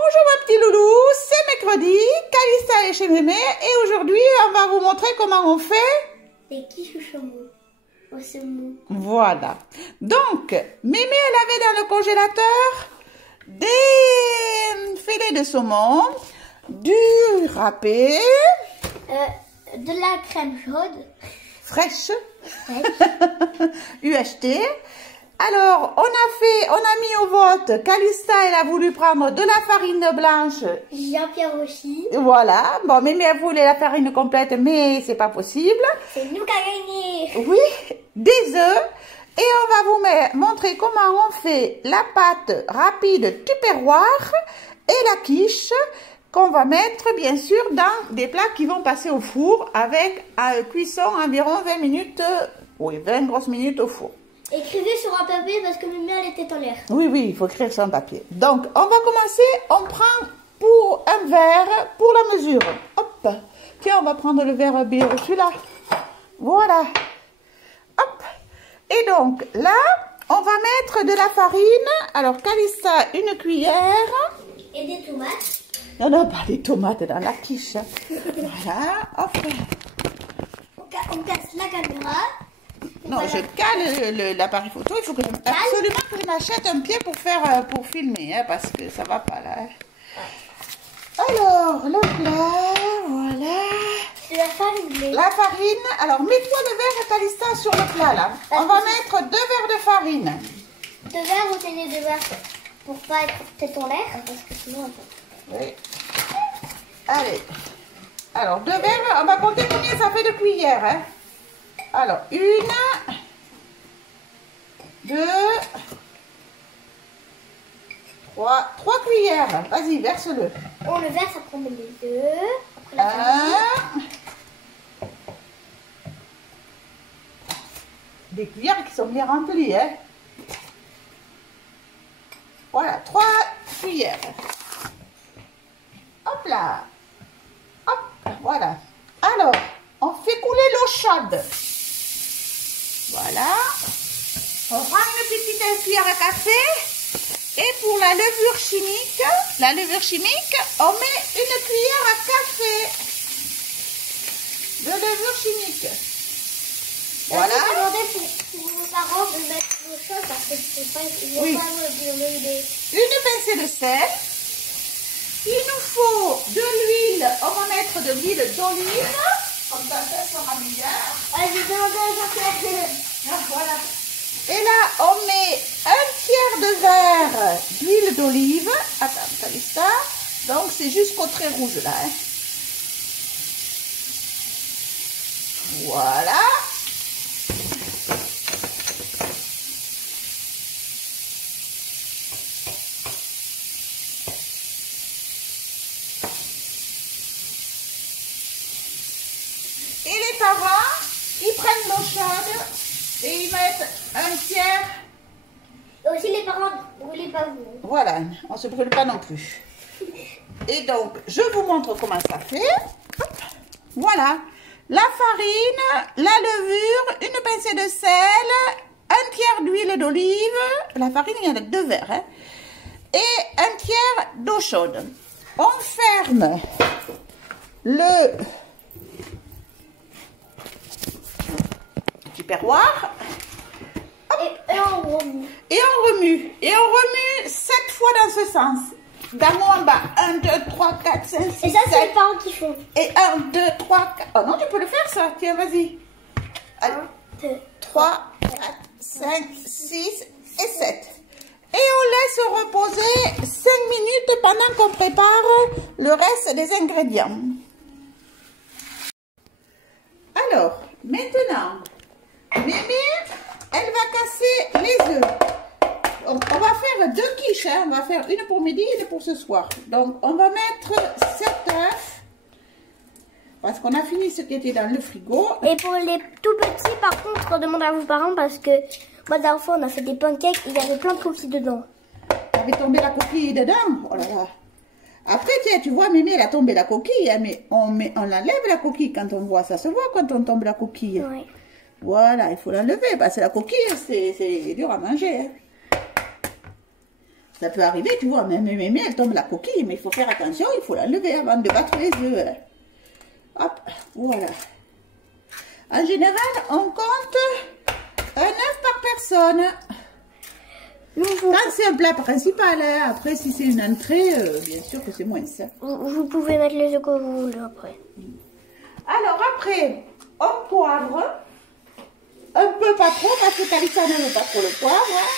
Bonjour mes petits loulous, c'est mercredi, Calista est chez Mémé et aujourd'hui on va vous montrer comment on fait des quiches au saumon. Voilà. Donc, Mémé elle avait dans le congélateur des filets de saumon, du râpé, de la crème chaude, fraîche, UHT. Alors, on a mis au vote, Calista, elle a voulu prendre de la farine blanche. Jean-Pierre aussi. Voilà. Bon, Mémé, elle voulait la farine complète, mais c'est pas possible. C'est nous qui avons gagné. Oui, des œufs. Et on va vous montrer comment on fait la pâte rapide tupperware et la quiche qu'on va mettre, bien sûr, dans des plats qui vont passer au four avec cuisson environ 20 minutes, oui, 20 grosses minutes au four. Écrivez sur un papier parce que Mémé elle était en l'air. Oui, oui, il faut écrire sur un papier. Donc, on va commencer. On prend pour un verre, pour la mesure. Hop. Tiens, on va prendre le verre celui-là. Voilà. Hop. Et donc, là, on va mettre de la farine. Alors, Calista, une cuillère. Et des tomates. Non, non, pas des tomates dans la quiche. Voilà. Hop. On casse la caméra. Non, voilà. je cale l'appareil photo. Il faut que absolument que je m'achète un pied pour filmer, hein, parce que ça va pas là. Hein. Alors, le plat, voilà. C'est la farine. La farine. Alors, mets-toi le verre, Calista, sur le plat là. On va mettre 2 verres de farine. 2 verres ou tenez 2 verres pour pas être tête en l'air, parce que sinon. Oui. Allez. Alors, 2 verres. On va compter combien ça fait de cuillères, hein. Alors, 1, 2, 3 cuillères. Vas-y, verse-le. On le verse, après on met les œufs. Après la farine. Des cuillères qui sont bien remplies, hein. Voilà, 3 cuillères. Hop là. Hop, voilà. Alors, on fait couler l'eau chaude. Voilà. On prend une petite cuillère à café. Et pour la levure chimique, on met une cuillère à café de levure chimique. Voilà. Je demandais pour vos parents de mettre l'eau chaude parce que c'est pas, ils vont pas me des... Une pincée de sel. Il nous faut de l'huile. On va mettre de l'huile d'olive. Comme ça sera meilleur. J'ai demandé à Jean-Pierre. Voilà. Et là, on met 1/3 de verre d'huile d'olive. Attends, Calista. Donc, c'est jusqu'au trait rouge là. Hein. Voilà. Et les parents, ils prennent l'eau chaude et ils mettent 1/3. Et aussi les parents, ne brûlez pas vous. Voilà, on ne se brûle pas non plus. Et donc, je vous montre comment ça fait. Hop. Voilà, la farine, la levure, une pincée de sel, 1/3 d'huile d'olive. La farine, il y en a 2 verres. Hein, et 1/3 d'eau chaude. On ferme le tupperware. Et on remue. Et on remue. Et on remue 7 fois dans ce sens. D'en haut en bas. 1, 2, 3, 4, 5, 6, et ça, c'est 7. les parents qui font. Et 1, 2, 3, 4. Oh non, tu peux le faire ça. Tiens, vas-y. 1, 2, 3, 4, 5, 6 et 7. Et on laisse reposer 5 minutes pendant qu'on prépare le reste des ingrédients. Alors, maintenant, Mémé, elle va casser les œufs. On va faire 2 quiches, hein. On va faire une pour midi et une pour ce soir. Donc, on va mettre 7 œufs. Parce qu'on a fini ce qui était dans le frigo. Et pour les tout petits, par contre, demandez à vos parents parce que moi, dernière fois, on a fait des pancakes et il y avait plein de coquilles dedans. T'avais tombé la coquille dedans? Oh là là. Après, tiens, tu vois, Mémé, elle a tombé la coquille, hein, mais on enlève la coquille quand on voit. Ça se voit quand on tombe la coquille. Ouais. Voilà, il faut l'enlever parce que la coquille, c'est dur à manger. Hein. Ça peut arriver, tu vois, mais elle tombe la coquille, mais il faut faire attention, il faut l'enlever avant de battre les œufs. Hop, voilà. En général, on compte un œuf par personne. Quand c'est un plat principal, hein. Après si c'est une entrée, bien sûr que c'est moins ça. Vous pouvez mettre les œufs que vous voulez après. Alors après, on poivre. Un peu pas trop, parce que Kalissa n'aime pas trop le poivre. Hein.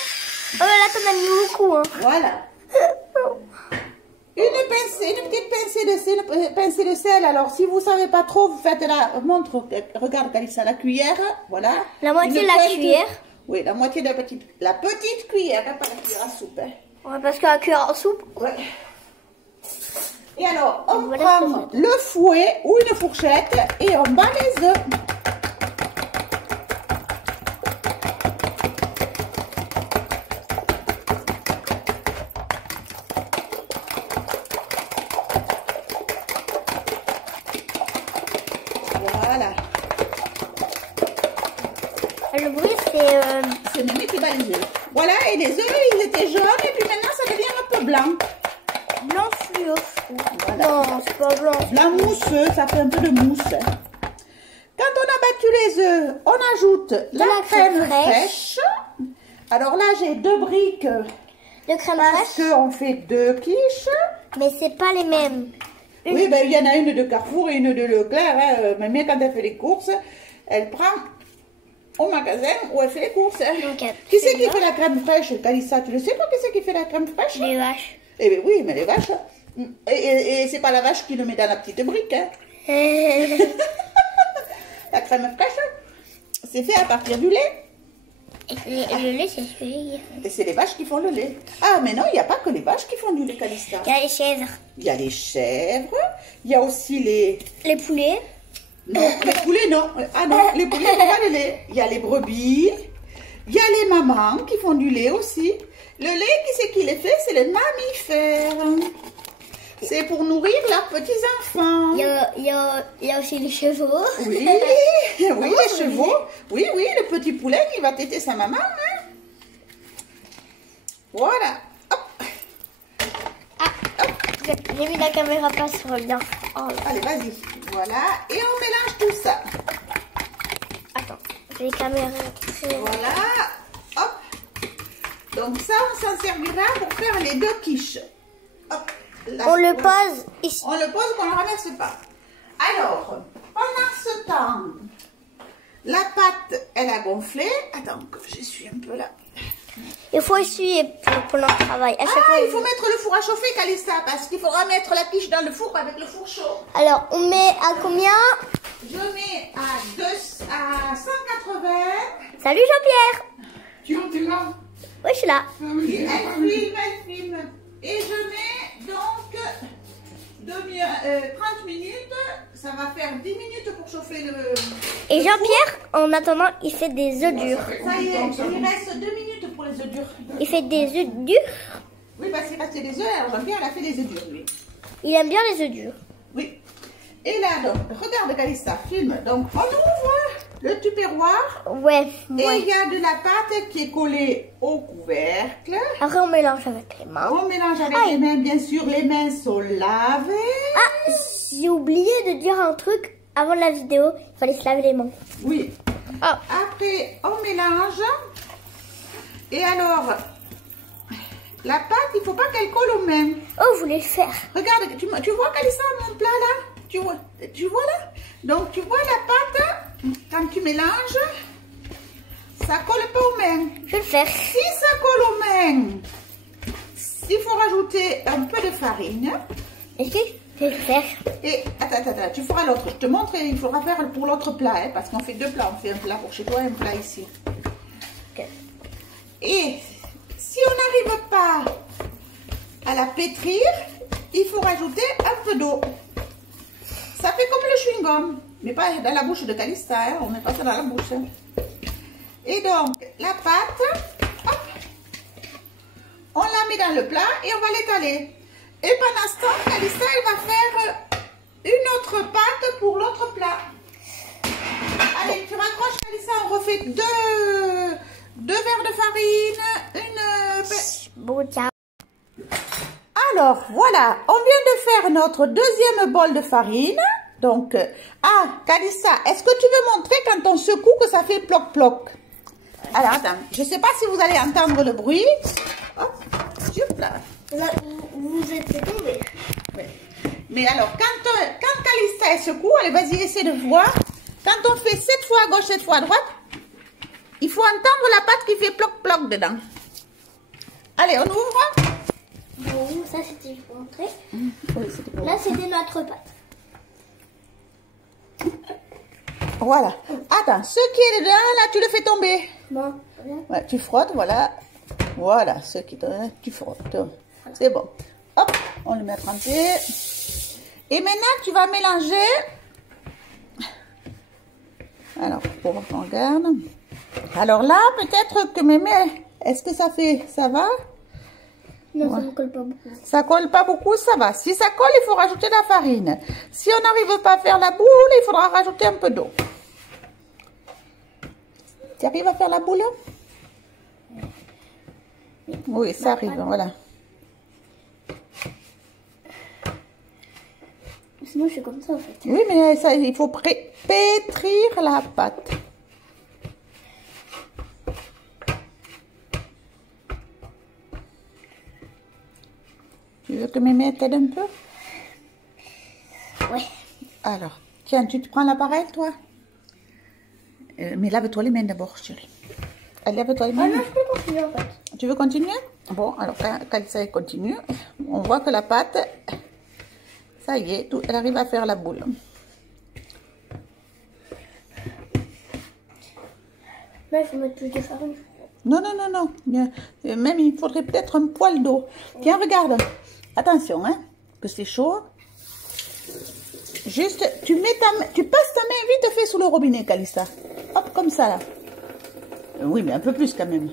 Oh là, t'en as mis beaucoup. Hein. Voilà. Une petite pincée de sel. Alors, si vous ne savez pas trop, vous faites regarde Kalissa, la cuillère. Voilà. La moitié de la cuillère. Oui, la moitié de la petite cuillère, hein, pas la cuillère à soupe. Hein. Ouais, parce que la cuillère à soupe. Ouais. Et alors, on prend le fouet ou une fourchette et on bat les œufs. Voilà. Le bruit, c'est... C'est Mémé qui bat les œufs. Voilà, et les œufs, ils étaient jaunes, et puis maintenant, ça devient un peu blanc. Blanc fluo. Voilà. Non, c'est pas blanc. Blanc mousseux, ça fait un peu de mousse. Quand on a battu les œufs, on ajoute la crème fraîche. Alors là, j'ai 2 briques. De crème Parce fraîche. qu'on fait 2 quiches. Mais c'est pas les mêmes. Oui, ben il y en a une de Carrefour et une de Leclerc. Hein. Mais quand elle fait les courses, elle prend au magasin où elle fait les courses. Okay. Qui c'est qui fait la crème fraîche, Kalissa? Tu le sais pas qui c'est qui fait la crème fraîche? Les vaches. Eh bien oui, mais les vaches. Et c'est pas la vache qui le met dans la petite brique. Hein. La crème fraîche, c'est fait à partir du lait. Le lait, c'est celui. Et c'est les vaches qui font le lait. Ah, mais non, il n'y a pas que les vaches qui font du lait, Kalissa. Il y a les chèvres. Il y a les chèvres, il y a aussi les... Les poulets. Non, les poulets, non. Ah non, les poulets font pas le lait. Il y a les brebis, il y a les mamans qui font du lait aussi. Le lait, qui c'est qui les fait? C'est les mammifères. C'est pour nourrir leurs petits-enfants. Il y a aussi les chevaux. Oui, oui, les chevaux. Oui, oui, le petit poulet, il va téter sa maman. Hein. Voilà. Hop. Ah, j'ai mis la caméra pas sur le bien. Oh, allez, vas-y. Voilà. Et on mélange tout ça. Attends, j'ai les caméras. Voilà. Hop. Donc ça, on s'en servira pour faire les 2 quiches. Hop. Là, on le pose ici. On le pose, qu'on ne le ramasse pas. Alors, pendant ce temps, la pâte, elle a gonflé. Attends, que j'essuie un peu là. Il faut essuyer pour notre travail. À chaque fois, il faut mettre le four à chauffer, Kalissa, parce qu'il faudra mettre la quiche dans le four avec le four chaud. Alors, on met à combien? Je mets à 180. Salut Jean-Pierre. Tu es là? Oui, je suis là. Elle filme. Et je mets donc 30 minutes. Ça va faire 10 minutes pour chauffer le... Et Jean-Pierre, en attendant, il fait des œufs durs. Ça y est, il reste 2 minutes pour les œufs durs. Il fait des œufs durs? Oui, parce qu'il restait des œufs. Alors Jean-Pierre, elle a fait des œufs durs, lui. Il aime bien les œufs durs. Oui. Et là, donc, regarde Kalissa, filme. Donc, on ouvre le tupperware. Ouais. Et il y a de la pâte qui est collée au couvercle. Après, on mélange avec les mains. On mélange avec les mains, bien sûr. Les mains sont lavées. Ah, j'ai oublié de dire un truc avant la vidéo. Il fallait se laver les mains. Oui. Oh. Après, on mélange. Et alors, la pâte, il ne faut pas qu'elle colle aux mains. Oh, vous voulez le faire. Regarde, tu vois Kalissa, mon plat là? Tu vois là? Donc, tu vois la pâte, quand tu mélanges, ça colle pas aux mains. Je vais le faire. Si ça colle aux mains, il faut rajouter un peu de farine. Est-ce que je vais le faire? Et attends, tu feras l'autre. Je te montre, il faudra faire pour l'autre plat, hein, parce qu'on fait 2 plats. On fait un plat pour chez toi et un plat ici. Okay. Et si on n'arrive pas à la pétrir, il faut rajouter un peu d'eau. Ça fait comme le chewing-gum, mais pas dans la bouche de Kalissa, hein, on met pas ça dans la bouche. Hein. Et donc, la pâte, hop, on la met dans le plat et on va l'étaler. Et pendant ce temps, Kalissa, elle va faire une autre pâte pour l'autre plat. Allez, tu raccroches, Kalissa, on refait 2 verres de farine, Bon, ciao. Alors, voilà, on vient de faire notre deuxième bol de farine. Donc, Kalissa, est-ce que tu veux montrer quand on secoue que ça fait ploc-ploc? Alors, attends, je ne sais pas si vous allez entendre le bruit. Hop, là. Vous êtes fait tomber. Oui. Mais alors, quand Kalissa elle secoue, allez, vas-y, essaie de voir. Quand on fait 7 fois à gauche, 7 fois à droite, il faut entendre la pâte qui fait ploc-ploc dedans. Allez, on ouvre. Bon, ça c'était pour montrer. Oui, pour là, c'était notre pâte. Voilà. Attends, ce qui est dedans, là, tu le fais tomber. Bon, ouais, tu frottes, voilà. Voilà, ce qui est dedans, tu frottes. C'est bon. Hop, on le met à tremper. Et maintenant, tu vas mélanger. Alors, pour voir qu'on regarde. Alors là, peut-être que mémé, est-ce que ça fait, ça va? Non, ouais. Ça ne colle pas beaucoup. Ça colle pas beaucoup, ça va. Si ça colle, il faut rajouter de la farine. Si on n'arrive pas à faire la boule, il faudra rajouter un peu d'eau. Tu arrives à faire la boule? Oui, ça arrive, voilà. Sinon, je fais comme ça, en fait. Oui, mais ça, il faut pétrir la pâte. Tu veux que mémé t'aide un peu? Ouais. Alors, tiens, tu te prends l'appareil, toi? Mais lave-toi les mains d'abord, chérie. Allez, lave-toi les mains. Ah non, je peux continuer, en fait. Tu veux continuer? Bon, alors, quand ça continue, on voit que la pâte, ça y est, elle arrive à faire la boule. Là, il faut mettre plus de farine. Non, non, non, non. Même, il faudrait peut-être un poil d'eau. Tiens, regarde. Attention, hein, que c'est chaud. Juste, tu passes ta main vite fait sous le robinet, Kalissa. Hop, comme ça, là. Oui, mais un peu plus quand même.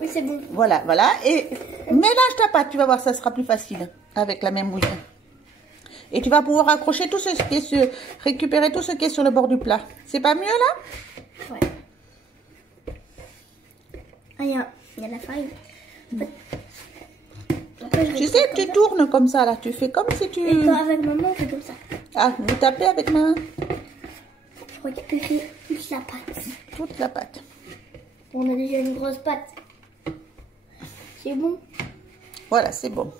Oui, c'est bon. Voilà, voilà. Et mélange ta pâte, tu vas voir, ça sera plus facile avec la main mouillée. Et tu vas pouvoir accrocher tout ce qui est sur... récupérer tout ce qui est sur le bord du plat. C'est pas mieux, là? Ouais. Ah, il y a la farine. Tu sais, tu tournes comme ça, là. Tu fais comme si tu... Et toi, avec maman, on fait comme ça. Ah, vous tapez avec main? Je récupère toute la pâte. Toute la pâte. On a déjà une grosse pâte. C'est bon? Voilà, c'est bon.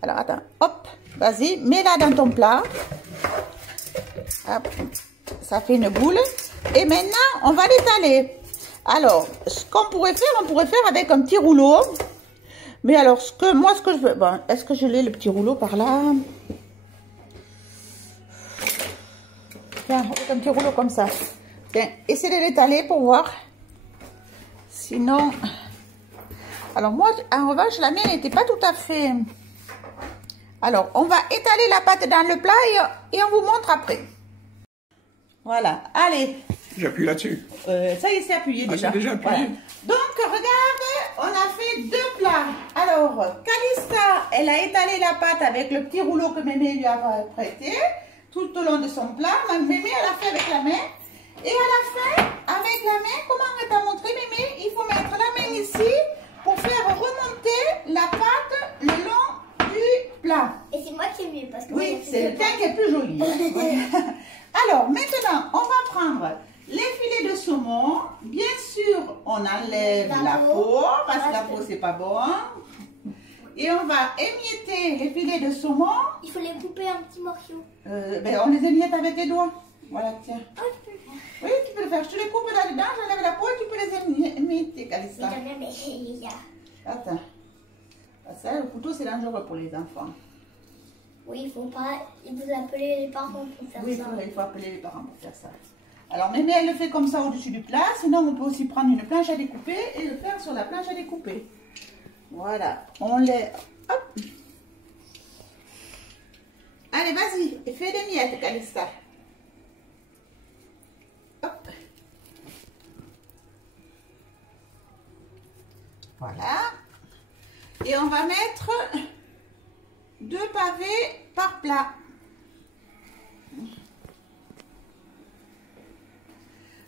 Alors, attends. Hop, vas-y, mets-la dans ton plat. Hop, ça fait une boule. Et maintenant, on va l'étaler. Alors, ce qu'on pourrait faire, on pourrait faire avec un petit rouleau. Mais alors, ce que je veux... Bon, est-ce que je l'ai, le petit rouleau, par là? Tiens, avec un petit rouleau comme ça. Tiens, essaie de l'étaler pour voir. Sinon... Alors, moi, en revanche, la mienne n'était pas tout à fait... Alors, on va étaler la pâte dans le plat et on vous montre après. Voilà, allez. J'appuie là-dessus. Ça y est, c'est appuyé déjà. C'est déjà appuyé. Voilà. Donc, regarde, on a fait 2 plats. Alors, Kalissa, elle a étalé la pâte avec le petit rouleau que mémé lui a prêté tout au long de son plat. Mémé, elle a fait avec la main. Et à la fin, avec la main, comment elle t'a montré, mémé? Il faut mettre la main ici pour faire remonter la pâte le long du plat. Et c'est moi qui ai mieux parce que... Oui, c'est le tien qui est plus joli. Alors, maintenant, on va prendre les filets de saumon. Bien sûr, on enlève la peau parce que la peau, c'est pas bon. Et on va émietter les filets de saumon. Il faut les couper en petits morceaux. On les émiette avec les doigts. Voilà, tiens. Oh, je peux le faire. Oui, tu peux le faire. Je te les coupe là-dedans, j'enlève la peau et tu peux les émietter, Kalissa. Mais il y a... Attends. Ça, le couteau, c'est dangereux pour les enfants. Oui, il faut pas... Il vous appeler les parents pour faire Oui, ça. il faut appeler les parents pour faire ça. Alors, mémé, elle le fait comme ça au-dessus du plat. Sinon, on peut aussi prendre une planche à découper et le faire sur la planche à découper. Voilà. On les... Hop. Allez, vas-y. Et fais des miettes, Kalissa. Hop. Voilà. Et on va mettre 2 pavés par plat.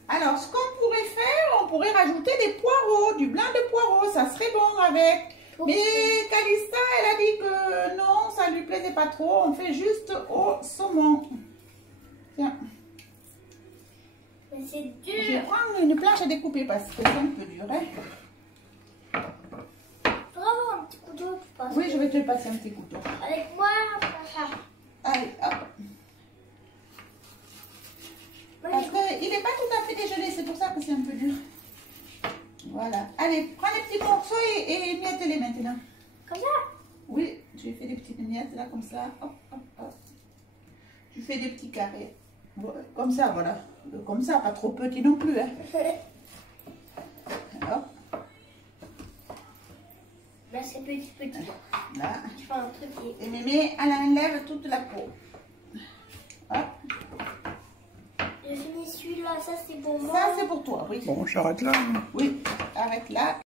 Alors, ce qu'on pourrait faire, on pourrait rajouter des poireaux, du blanc de poireau. Ça serait bon avec. Mais Calista, elle a dit que non, ça lui plaisait pas trop. On fait juste au saumon. Tiens. Mais c'est dur. Je vais prendre une planche à découper parce que c'est un peu dur. Hein. Tu vas avoir un petit couteau. Oui, je vais te passer un petit couteau. Avec moi, ça. Allez, hop. Parce qu'il n'est pas tout à fait dégelé, c'est pour ça que c'est un peu dur. Voilà. Allez, prends les petits morceaux et miette-les maintenant. Comme ça? Oui, tu fais des petites miettes là, comme ça. Hop, hop, hop. Tu fais des petits carrés. Comme ça, voilà. Comme ça, pas trop petit non plus. Hein. Hop. Là, c'est petit. Là. Tu fais un truc Et Mémé, elle enlève toute la peau. Hop. Je finis celui-là, ça c'est pour moi. Ça, c'est pour toi, oui. Bon, j'arrête là. Oui, arrête là.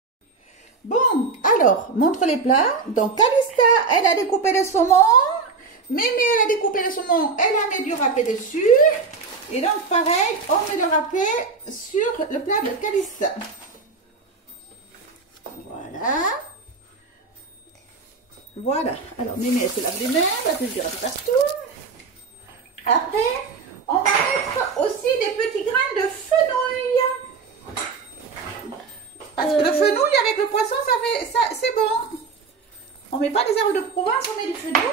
Bon, alors, montre les plats. Donc, Calista, elle a découpé le saumon. Mémé, elle a découpé le saumon. Elle a mis du râpé dessus. Et donc, pareil, on met le râpé sur le plat de Calista. Voilà. Voilà. Alors, Mémé, elle se lave les mains. Elle fait du râpé partout. Après, on va mettre aussi des petits grains de fenouil. Parce que le fenouil avec le poisson, c'est bon. On met pas des herbes de Provence, on met du fenouil.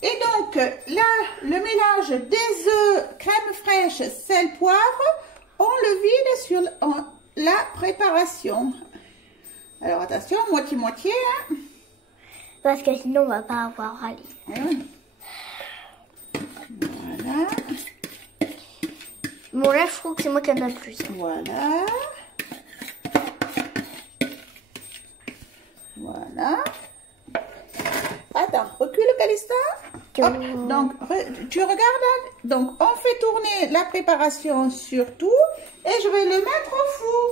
Et donc, là, le mélange des œufs, crème fraîche, sel, poivre, on le vide sur la préparation. Alors, attention, moitié-moitié. Hein. Parce que sinon, on va pas avoir à lire. Voilà. Bon, là, je trouve que c'est moi qui en ai le plus. Voilà. Voilà. Attends, recule Calista. Hop, donc, tu regardes. Donc, on fait tourner la préparation sur tout et je vais le mettre au four.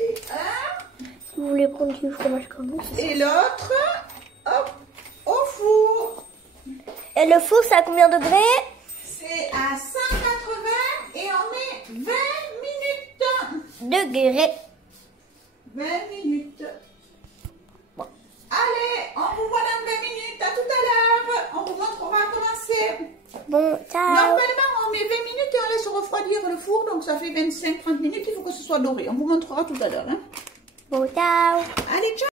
Et un. Si vous voulez prendre du fromage comme nous. Et l'autre, hop, au four. Et le four, c'est à combien de degrés? C'est à 180 et on met 20 minutes. Degrés. 20 minutes. Bon. Allez, on vous voit dans 20 minutes. À tout à l'heure. On vous montrera comment c'est. Bon, ciao. Normalement, on met 20 minutes et on laisse refroidir le four. Donc, ça fait 25-30 minutes. Il faut que ce soit doré. On vous montrera tout à l'heure. Hein. Bon, ciao. Allez, ciao.